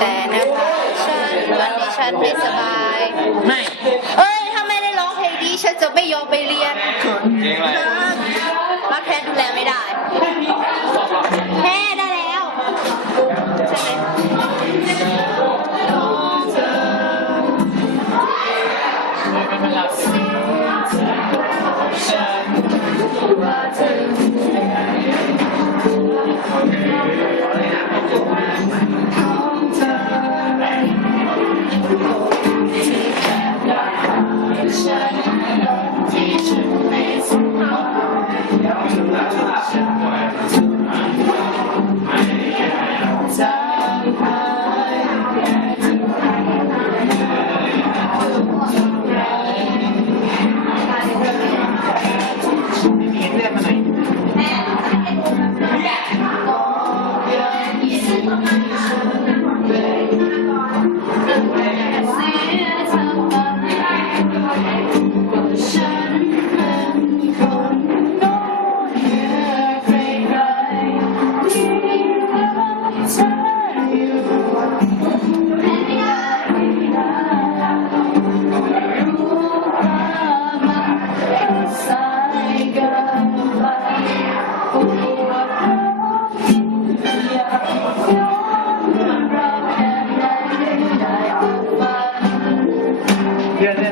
แต่นะคะฉันวันนี้ฉันไม่สบาย ไม่ เอ้ย ถ้าไม่ได้ร้องเพลงนี้ฉันจะไม่ยอมไปเรียนเพลงอะไมี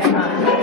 เลื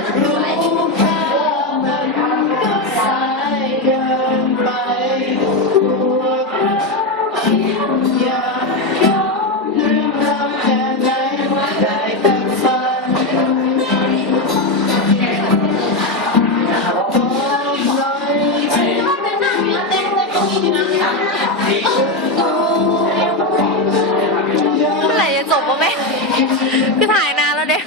เมื่อไหร่จะจบวะแม่คือถ่ายนานแล้วเนี่ย